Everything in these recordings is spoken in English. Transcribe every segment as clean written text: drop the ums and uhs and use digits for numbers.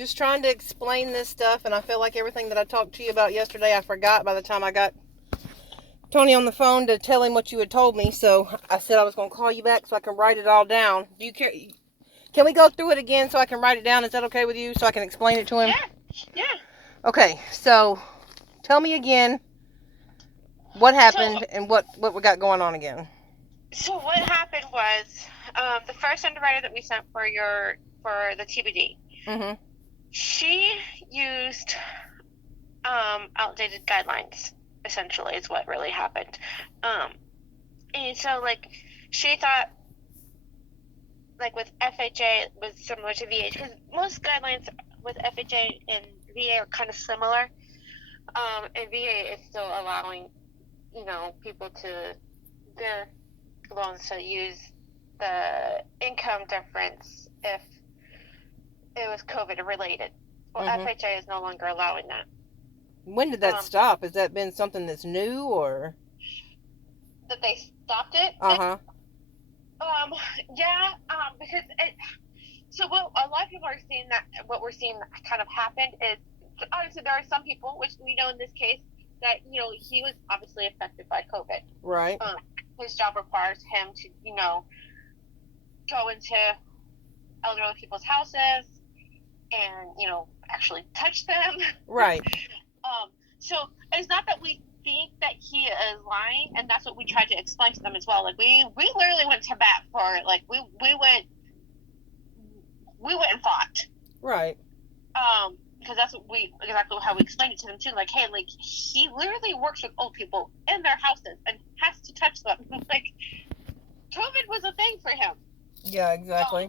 Just trying to explain this stuff, and I feel like everything that I talked to you about yesterday, I forgot by the time I got Tony on the phone to tell him what you had told me. So I said I was going to call you back so I can write it all down. Do you care? Can we go through it again so I can write it down? Is that okay with you? So I can explain it to him? Yeah, yeah. Okay, so tell me again what happened and what we got going on again. So what happened was, the first underwriter that we sent for the TBD, Mm-hmm. she used outdated guidelines. Essentially, is what really happened. And so she thought with FHA it was similar to VA, because most guidelines with FHA and VA are kind of similar. And VA is still allowing people to their loans to use the income difference if it was COVID related. Well, Mm-hmm. FHA is no longer allowing that. When did that stop? Has that been something that's new or? That they stopped it? Uh-huh. Yeah, because so what a lot of people are seeing, that what we're seeing kind of happened is, obviously there are some people, which we know in this case, that he was obviously affected by COVID. Right. His job requires him to go into elderly people's houses and actually touch them. Right. So it's not that we think that he is lying, and that's what we tried to explain to them as well. We literally went to bat for we went and fought. Right. Because that's exactly how we explained it to them too. Hey, he literally works with old people in their houses and has to touch them. COVID was a thing for him. Yeah, exactly.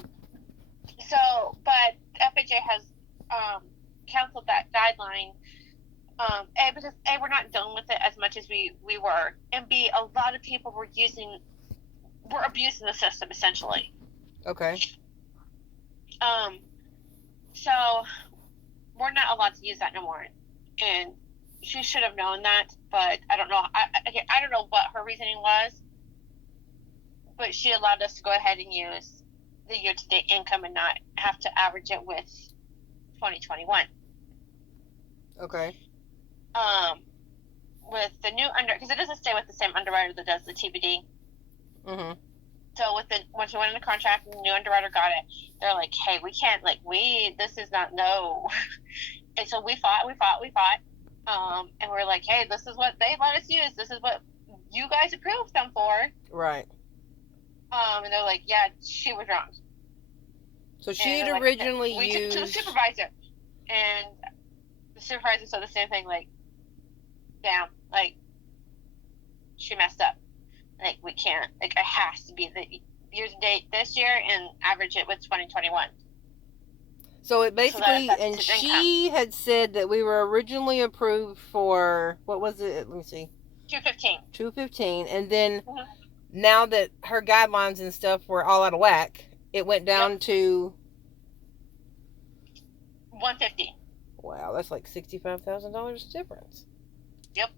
But FHA has canceled that guideline. Because we're not dealing with it as much as we were, and B, a lot of people were abusing the system essentially. Okay. So we're not allowed to use that no more, and she should have known that, but I don't know. I don't know what her reasoning was, but she allowed us to go ahead and use the year-to-date income and not have to average it with 2021. Okay. With the new because it doesn't stay with the same underwriter that does the TBD. Mm-hmm. So once we went into contract and the new underwriter got it, they're like, hey, we can't, this is not, no. And so we fought. And we're like, hey, this is what they let us use. This is what you guys approved them for. Right. And they're like, yeah, she was wrong. So she had originally we used... took to the supervisor. And the supervisor said the same thing, damn, she messed up. We can't, it has to be the year-to-date this year and average it with 2021. So it basically, and she had said that we were originally approved for, what was it? Let me see. 215. And then now that her guidelines and stuff were all out of whack, it went down to 150. Wow, that's like $65,000 difference. Yep.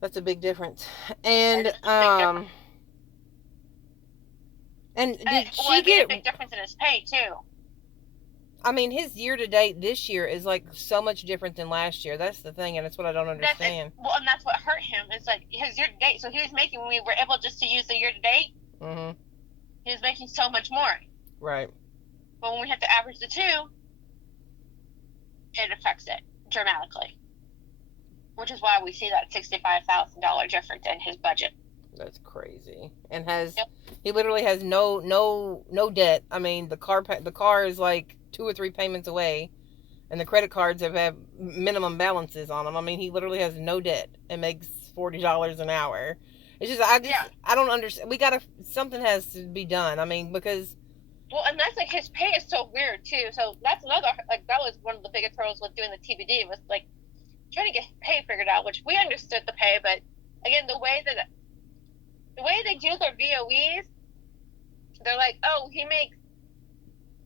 That's a big difference. And and did she get a big difference in his pay too? I mean, his year to date this year is so much different than last year. That's the thing, and it's what I don't understand. And that's what hurt him. It's his year to date. So he was making, when we were able just to use the year to date. Mm-hmm. He was making so much more. Right. But when we have to average the two, it affects it dramatically. Which is why we see that $65,000 difference in his budget. That's crazy. And he literally has no debt. I mean, the car is 2 or 3 payments away, and the credit cards have minimum balances on them. I mean, he literally has no debt and makes $40 an hour. It's just I don't understand. Something has to be done. I mean, because and that's his pay is so weird too. So that's another that was one of the biggest hurdles with doing the TBD, was trying to get pay figured out, which we understood the pay, but again, the way they do their VOEs, they're like, oh, he makes,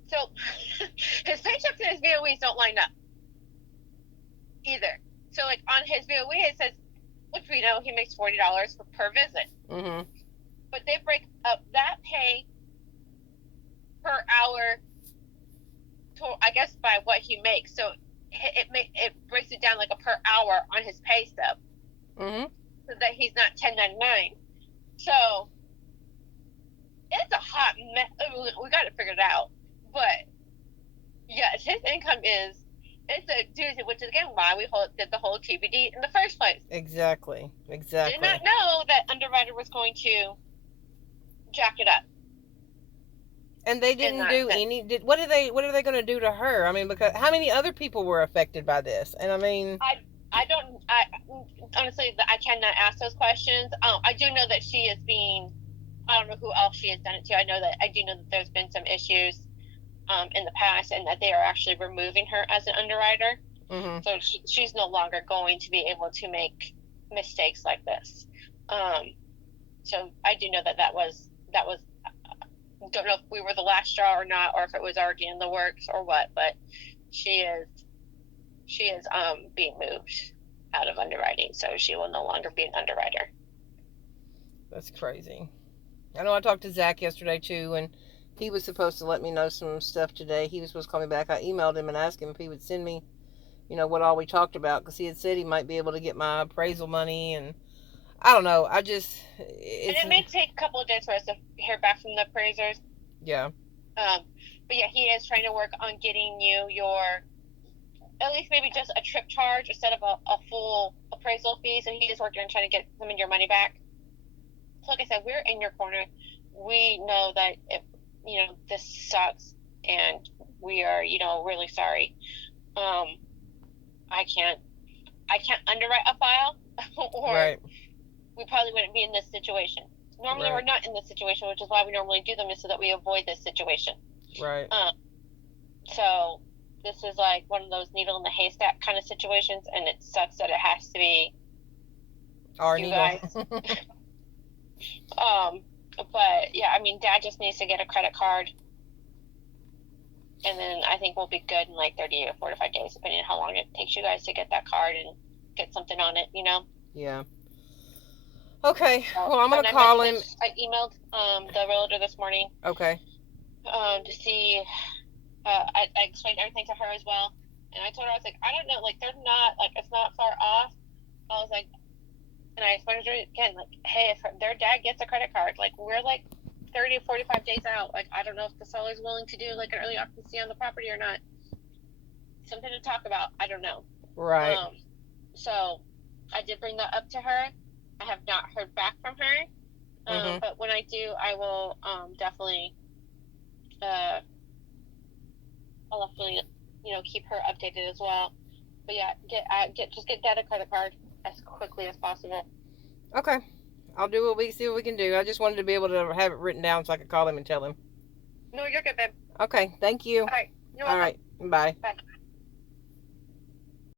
so his paychecks and his VOEs don't line up either. So on his VOE it says, which we know he makes $40 per visit. Mm-hmm. But they break up that pay per hour I guess by what he makes. So it breaks it down like a per hour on his pay stub, so that he's not 1099. So it's a hot mess. We got to figure it out. But yes, his income it's a doozy, which is again why we did the whole TBD in the first place. Exactly. Did not know that Underwriter was going to jack it up. And they didn't do any. What are they going to do to her? I mean, because how many other people were affected by this? And I mean, I honestly, I cannot ask those questions. I do know that she is being. I don't know who else she has done it to. I do know that there's been some issues in the past, and that they are actually removing her as an underwriter. So she's no longer going to be able to make mistakes like this. So I do know that was. Don't know if we were the last straw or not, or if it was already in the works or what. But she is being moved out of underwriting, so she will no longer be an underwriter. That's crazy. I know I talked to Zach yesterday too, and he was supposed to let me know some stuff today. He was supposed to call me back. I emailed him and asked him if he would send me, what all we talked about, because he had said he might be able to get my appraisal money, and I don't know. And it may take a couple of days for us to hear back from the appraisers. Yeah. But yeah, he is trying to work on getting you at least maybe just a trip charge instead of a full appraisal fee. So he is working on trying to get some of your money back. So like I said, we're in your corner. We know that this sucks, and we are really sorry. I can't underwrite a file, or right. We probably wouldn't be in this situation. Normally, We're not in this situation, which is why we normally do them, is so that we avoid this situation. Right. So this is like one of those needle in the haystack kind of situations, and it sucks that it has to be our you needle. guys. But yeah, I mean, Dad just needs to get a credit card, and then I think we'll be good in like 30 or 45 days, depending on how long it takes you guys to get that card and get something on it. Yeah. Okay. Well, I'm gonna call him. I emailed the realtor this morning. Okay. To see. I explained everything to her as well, and I told her, I was like, I don't know, like they're not like, it's not far off. I was like, and I explained to her again, like, hey, if their dad gets a credit card, like we're like 30 to 45 days out. Like I don't know if the seller's willing to do like an early occupancy on the property or not. Something to talk about. I don't know. Right. So I did bring that up to her. I have not heard back from her. But when I do, I will definitely I'll definitely keep her updated as well. But yeah, get Dad a credit card as quickly as possible. Okay. I'll see what we can do. I just wanted to be able to have it written down so I could call him and tell him. No, you're good, babe. Okay, thank you. All right. All right. Bye. Bye.